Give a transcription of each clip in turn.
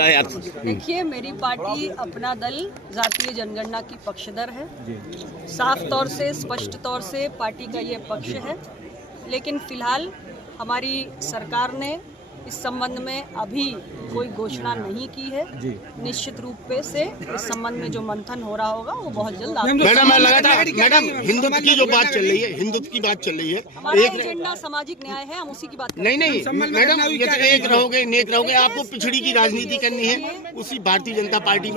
देखिए, मेरी पार्टी अपना दल जातीय जनगणना की पक्षधर है। साफ तौर से, स्पष्ट तौर से पार्टी का ये पक्ष है। लेकिन फिलहाल हमारी सरकार ने इस संबंध में अभी कोई घोषणा नहीं की है। निश्चित रूप से इस संबंध में जो मंथन हो रहा होगा वो बहुत जल्द मैडम हिंदुत्व की जो बात चल रही है, हिंदुत्व की बात चल रही है, हमारा एजेंडा सामाजिक न्याय है, हम उसी की बात नहीं मैडम, ये तो एक रहोगे नेक रहोगे, आपको पिछड़ी की राजनीति करनी है। उसी भारतीय जनता पार्टी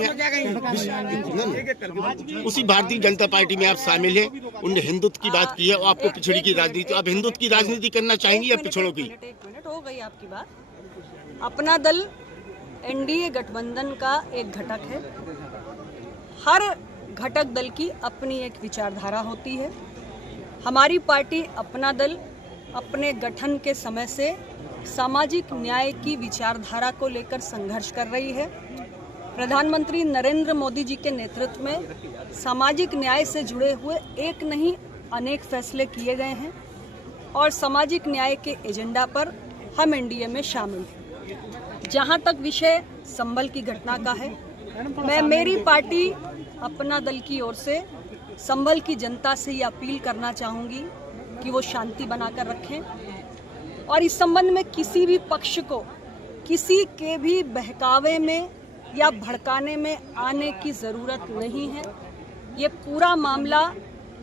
में आप शामिल हैं। उनने हिंदुत्व की बात की है और आपको पिछड़ी की राजनीति, आप हिंदुत्व की राजनीति करना चाहेंगी या पिछड़ों की? एक मिनट हो गई आपकी बात। अपना दल एनडीए गठबंधन का एक घटक है। हर घटक दल की अपनी एक विचारधारा होती है। हमारी पार्टी अपना दल अपने गठन के समय से सामाजिक न्याय की विचारधारा को लेकर संघर्ष कर रही है। प्रधानमंत्री नरेंद्र मोदी जी के नेतृत्व में सामाजिक न्याय से जुड़े हुए एक नहीं अनेक फैसले किए गए हैं और सामाजिक न्याय के एजेंडा पर हम एनडीए में शामिल हैं। जहां तक विषय संभल की घटना का है, मैं मेरी पार्टी अपना दल की ओर से संभल की जनता से ये अपील करना चाहूँगी कि वो शांति बनाकर रखें और इस संबंध में किसी भी पक्ष को किसी के भी बहकावे में या भड़काने में आने की ज़रूरत नहीं है। ये पूरा मामला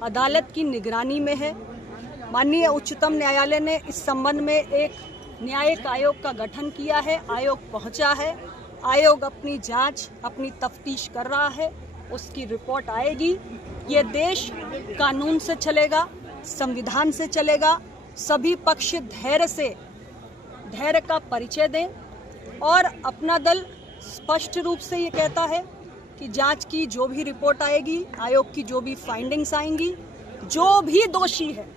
अदालत की निगरानी में है। माननीय उच्चतम न्यायालय ने इस संबंध में एक न्यायिक आयोग का गठन किया है। आयोग पहुंचा है। आयोग अपनी जांच, अपनी तफ्तीश कर रहा है। उसकी रिपोर्ट आएगी। ये देश कानून से चलेगा, संविधान से चलेगा। सभी पक्ष धैर्य का परिचय दें और अपना दल स्पष्ट रूप से ये कहता है कि जांच की जो भी रिपोर्ट आएगी, आयोग की जो भी फाइंडिंग्स आएंगी, जो भी दोषी है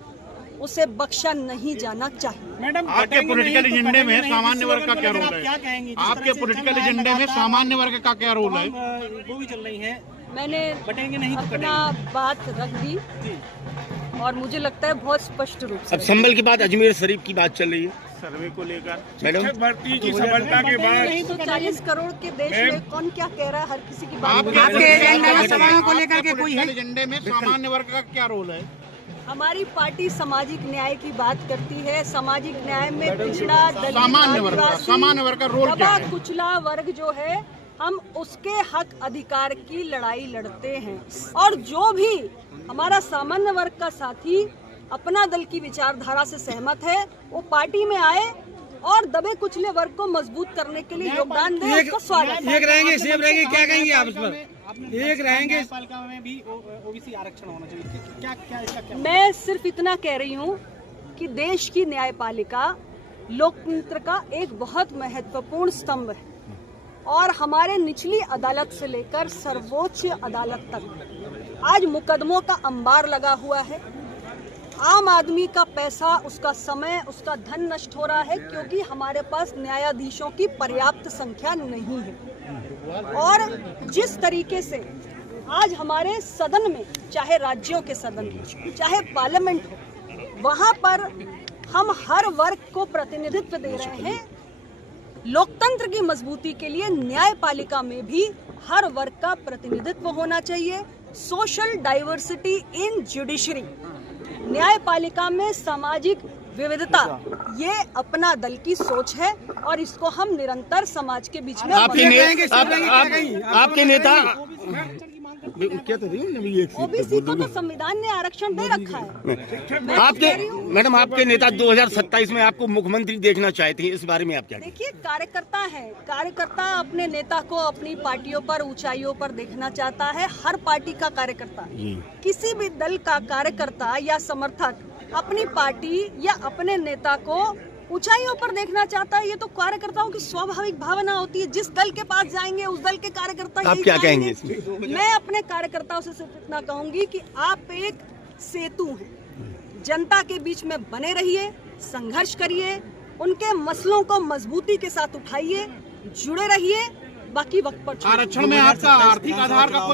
उसे बख्शा नहीं जाना चाहिए। मैडम, आपके पॉलिटिकल एजेंडे में सामान्य वर्ग का क्या रोल है? क्या कहेंगी? आपके पॉलिटिकल एजेंडे में सामान्य वर्ग का क्या रोल है? वो भी चल रही है। मैंने अपना बात रख दी और मुझे लगता है बहुत स्पष्ट रूप से। अब संभल के बाद अजमेर शरीफ की बात चल रही है सर्वे को लेकर। मैडम, भर्ती की सफलता के बाद 140 करोड़ के देश में कौन क्या कह रहा है? हर किसी की बात आपके एजेंडे में सामान्य वर्ग का क्या रोल है? हमारी पार्टी सामाजिक न्याय की बात करती है। सामाजिक न्याय में पिछड़ा, सामान्य वर्ग का रोल क्या है? कुचला वर्ग जो है, हम उसके हक अधिकार की लड़ाई लड़ते हैं और जो भी हमारा सामान्य वर्ग का साथी अपना दल की विचारधारा से सहमत है, वो पार्टी में आए और दबे कुचले वर्ग को मजबूत करने के लिए योगदान दें। उसका स्वागत। एक रहेंगे, सेम रहेंगे, क्या कहेंगे आप इस पर? एक रहेंगे, पालिका में भी ओबीसी आरक्षण होना चाहिए। क्या मैं सिर्फ इतना कह रही हूँ कि देश की न्यायपालिका लोकतंत्र का एक बहुत महत्वपूर्ण स्तंभ है और हमारे निचली अदालत से लेकर सर्वोच्च अदालत तक आज मुकदमों का अंबार लगा हुआ है। आम आदमी का पैसा, उसका समय, उसका धन नष्ट हो रहा है क्योंकि हमारे पास न्यायाधीशों की पर्याप्त संख्या नहीं है। और जिस तरीके से आज हमारे सदन में, चाहे राज्यों के सदन हो, चाहे पार्लियामेंट हो, वहां पर हम हर वर्ग को प्रतिनिधित्व दे रहे हैं। लोकतंत्र की मजबूती के लिए न्यायपालिका में भी हर वर्ग का प्रतिनिधित्व होना चाहिए। सोशल डाइवर्सिटी इन जुडिशरी, न्यायपालिका में सामाजिक विविधता, ये अपना दल की सोच है और इसको हम निरंतर समाज के बीच में आपके नेता ओबीसी को तो संविधान ने आरक्षण दे रखा है। मैडम, आपके नेता 2027 में आपको मुख्यमंत्री देखना चाहते हैं, इस बारे में आप क्या? देखिए, कार्यकर्ता है, कार्यकर्ता अपने नेता को अपनी पार्टियों पर, ऊंचाइयों पर देखना चाहता है। हर पार्टी का कार्यकर्ता, किसी भी दल का कार्यकर्ता या समर्थक अपनी पार्टी या अपने नेता को ऊंचाइयों पर देखना चाहता है। ये तो कार्यकर्ताओं की स्वाभाविक भावना होती है। जिस दल के पास जाएंगे उस दल के कार्यकर्ता आप क्या कहेंगे इसमें? मैं अपने कार्यकर्ताओं से सिर्फ इतना कहूंगी कि आप एक सेतु हैं। जनता के बीच में बने रहिए, संघर्ष करिए, उनके मसलों को मजबूती के साथ उठाइए, जुड़े रहिए। बाकी वक्त पर आरक्षण में आपका आर्थिक आधार का कोई